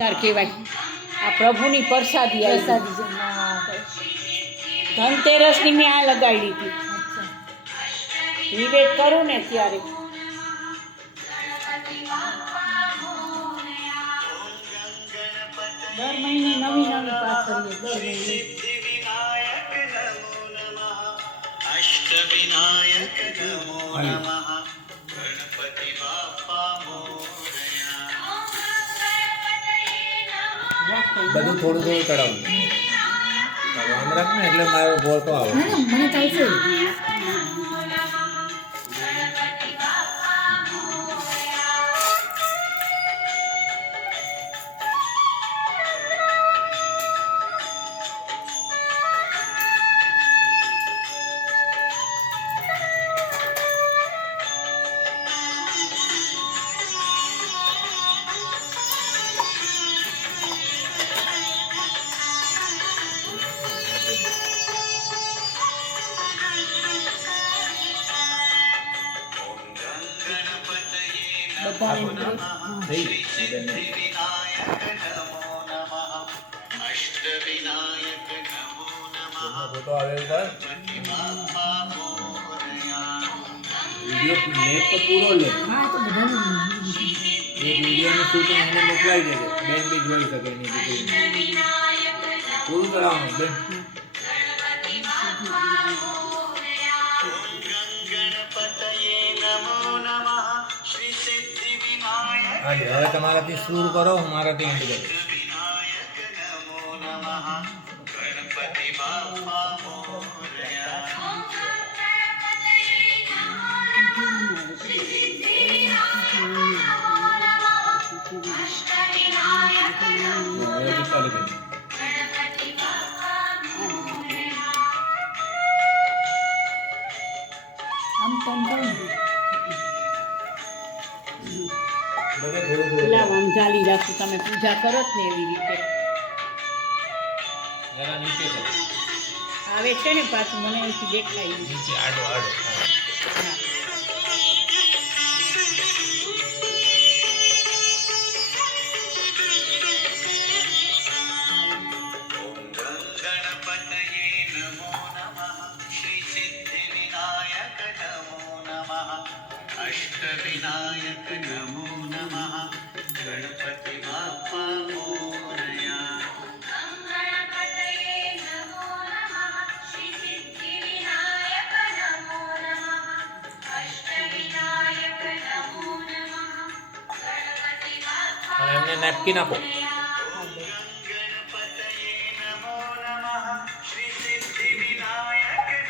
કહેવાય આ પ્રભુની પ્રસાદી ધનતેરસની મેં આ લગાડી હતી નિવેદ કરું ને ત્યારે દર મહિને નવી નવી પાઠ કરીએ અષ્ટવિનાયક નમો નમઃ ગણપતિ બાપ્પા બધું થોડું થોડું ચડાવું આમ રાખ ને એટલે મારો ગોળ તો આવે મને ચાલશે ફોટો આવે વિડીયો નેટ તો પૂરો લે હા તો બધાને એક વિડીયોની શૂટિંગ એને મોકલાઈ દેજો બેન બી જોઈ શકે એની દીકરી પૂરું કરાવવાનું બેન હા હવે તમારાથી શરૂ કરો હું મારાથી એન્ડ કરું ગણપતિ બાપ્પા મોરયા આમ બધે આમ ચાલી રાખું તમે પૂજા કરો જ ને એવી રીતે જરા નીચે કરો આવે છે ને પાછું મને અહીંથી દેખાય નીચે આડો આડો હા અષ્ટવિનાયક નમો નમઃ ગણપતિ બાપ્પા મોરયા એમને નેપકિન આપો